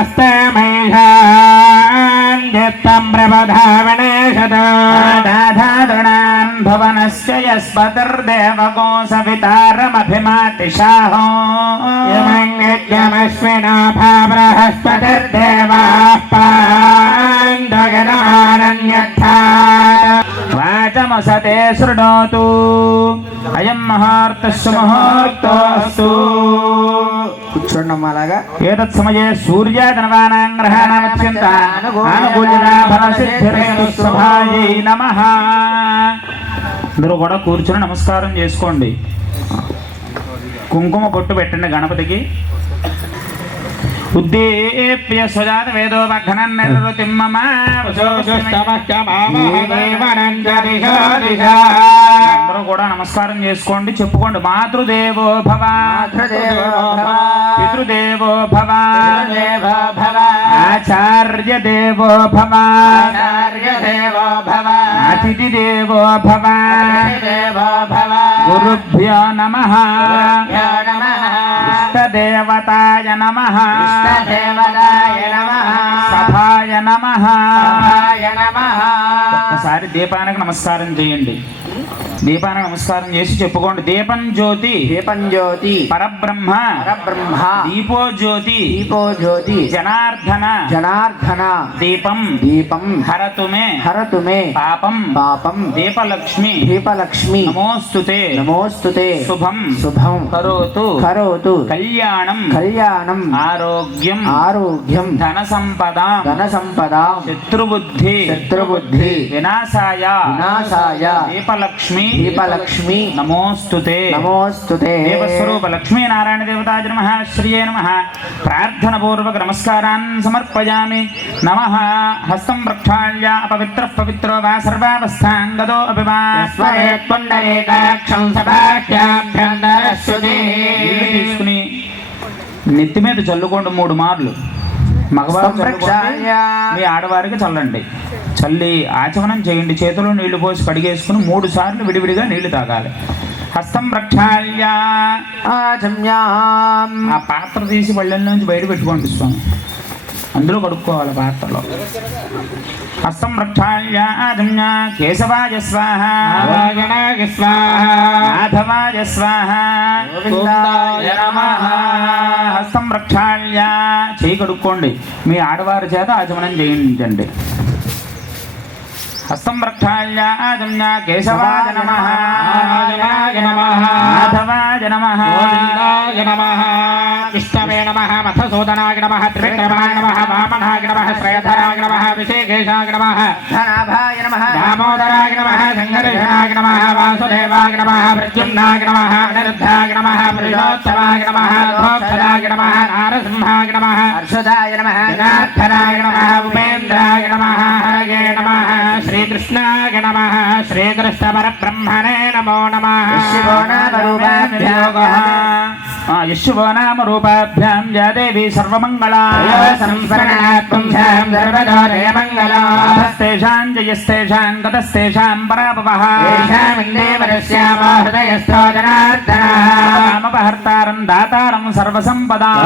नमस्तेमैषाञ्जित्तं प्रबधावनेशदाधातॄणान् भवनस्य यस्पतिर्देवको सवितारमभिमातिशाहो यमन्यज्ञमश्विना बृहस्पतिर्देवाः पान्दगनानन्यथा वाचमसते शृणोतु अयं मुहूर्तस्य मुहूर्तोऽस्तु కూర్చోండమ్మలాగా ఏతత్ సమయే సూర్యాదనవానాం గ్రహాణమత్యంత అనుకూలతా ఫలసిద్ధిరస్తు సభాయై నమః. అందరూ కూడా కూర్చొని నమస్కారం చేసుకోండి. కుంకుమ బొట్టు పెట్టండి గణపతికి. ఉద్దీప్య సుజాత వేదో వఘనం నిర్వృతిం మమ అందరూ కూడా నమస్కారం చేసుకోండి. చెప్పుకోండి. మాతృదేవో భవ పితృదేవో భవ ఆచార్య దేవో భవ అతిథి దేవో భవ గురుభ్యో నమః ఇష్టదేవతాయ నమః సభాయ నమః. ఒక్కసారి దీపానికి నమస్కారం చేయండి. దీపానికి నమస్కారం చేసి చెప్పుకోండి. దీపం జ్యోతి పరబ్రహ్మ దీపో జ్యోతి జనార్దన దీపం హరతుమే పాపం దీపలక్ష్మి నమోస్తుతే శుభం కరోతు కళ్యాణం ఆరోగ్యం ధన సంపద శత్రుబుద్ధి వినాశాయ దీపలక్ష్మి నమోస్తుతే దేవస్వరూప లక్ష్మీనారాయణ దేవతాయ నమః. శ్రీయే నమః. ప్రార్థన పూర్వక నమస్కారాన్ సమర్పయామి. నమః. హస్తం ప్రక్షాళ్య అపవిత్రః పవిత్రో వా సర్వావస్థాంగదో తీసుకుని నెత్తి మీద చల్లుకోండి 3 మార్లు. మగవారు మీ ఆడవారికి చల్లండి. చల్లి ఆచమనం చేయండి. చేతిలో నీళ్లు పోసి కడిగేసుకుని 3 సార్లు విడివిడిగా నీళ్లు తాగాలి. హస్తం ప్రక్షాళ్య ఆ పాత్ర తీసి పళ్ళెల నుంచి బయట పెట్టుకోండి స్వామి. అందులో కడుక్కోవాలి పాత్రలో. హస్తం ప్రక్షాళ్య ఆచమ్య కేశవాయ స్వాహ మాధవాయ స్వాహ హస్తం ప్రక్షాళ్య చేయి కడుక్కోండి. మీ ఆడవారి చేత ఆచమనం చేయించండి. హస్తం ప్రక్షాళ్య ఆచమ్య కేశవాయ నమః మాధవాయ నమః విష్ణవే నమః మధుసూదనాయ నమః త్రివిక్రమాయ నమః వామనాయ నమః శ్రేయధరాయ నమః విశేషాయ నమః ధనాభాయ నమః దామోదరాయ నమః సంఘర్షణాయ నమః వాసుదేవాయ నమః ప్రద్యుమ్నాయ నమః అనిరుద్ధాయ నమః పురుషోత్తమాయ నమః ధోక్షదాయ నమః నారసింహాయ నమః హర్షదాయ నమః జనార్దనాయ నమః ఉపేంద్రాయ నమః హరయే నమః శ్రీకృష్ణాయ నమః శ్రీకృష్ణ పరబ్రహ్మణే నమో నమః. యశుభో నామ రూపాభ్యాం యా దేవి సర్వమంగళా సంస్మరణాత్మేషాం జయస్తేషాం గతస్తేషాం పరాభవః రామపహర్తారం దాతారం సర్వసంపదాం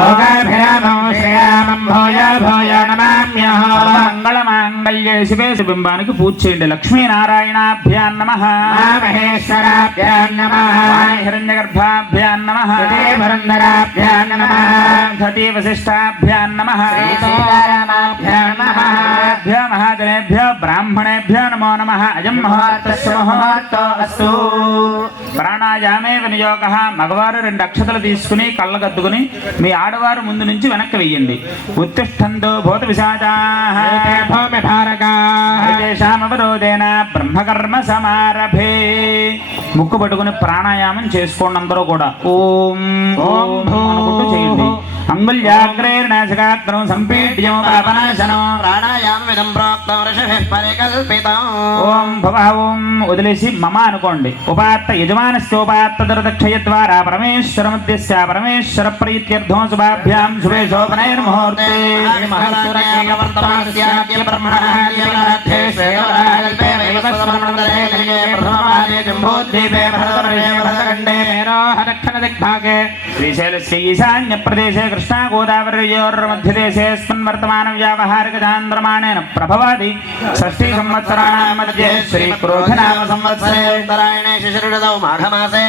మంగళమాంగళ్యే శివే బింబానికి పూజ చేయండి. లక్ష్మీనారాయణాభ్యాం నమః మహేశ్వరాభ్యాం నమః హిరణ్యగర్భాభ్యాం నమః వరుంధరాభ్యాం నమః ధతి వశిష్టాభ్యాం నమః సీతారామాభ్యాం నమః మహాజనేభ్యో బ్రాహ్మణేభ్యో నమో నమః. అయం ముహూర్తస్తు. ప్రాణాయామే వినియోగః. మగవారు 2 అక్షతలు తీసుకుని కళ్ళగద్దుకుని మీ ఆడవారు ముందు నుంచి వెనక్కి వెయ్యండి. ఉత్తిష్టంతు భూత పిశాచాః అవరోధేన బ్రహ్మకర్మ సమారభే. ముక్కు పట్టుకుని ప్రాణాయామం చేసుకోండి. అందరూ కూడా ఓం ఓం అనుకుంటూ చేయండి. అంగుళ్యాగ్రేర్నాసికాగ్రం సంపీడ్యం పాపనాశనం ప్రాణాయామమిదం ప్రోక్తం ఋషిభిః పరికల్పితం. ఓం భవః ఓం వదిలేసి మమ అనుకోండి. ఉపాత్త యజమానస్యోపాత్త దుర్దక్షయద్వారా పరమేశ్వరముద్దేశ్య పరమేశ్వర ప్రీత్యర్థం శుభాభ్యాం శుభే శోభనైర్ముహూర్తే महस्तुरकेकवर्तमानस्याद्य ब्रह्मणः देवराध्ये श्रेयोराकल्पे वैवस्वतमनन्दरे कलिगे प्रथमपादे जम्बोद्वीपे भरतवर्षे भरतखण्डे मेरोह दक्षिणदिग्भागे श्रीशैलस्य ईशान्यप्रदेशे कृष्णागोदावरीयोर्मध्यदेशेऽस्मिन् वर्तमानव्यावहारिकचान्द्रमाणेन प्रभवादि षष्टिसंवत्सराणां मध्ये श्रीक्रोधनाम संवत्सरे उत्तरायणे शिशिरऋतौ माघमासे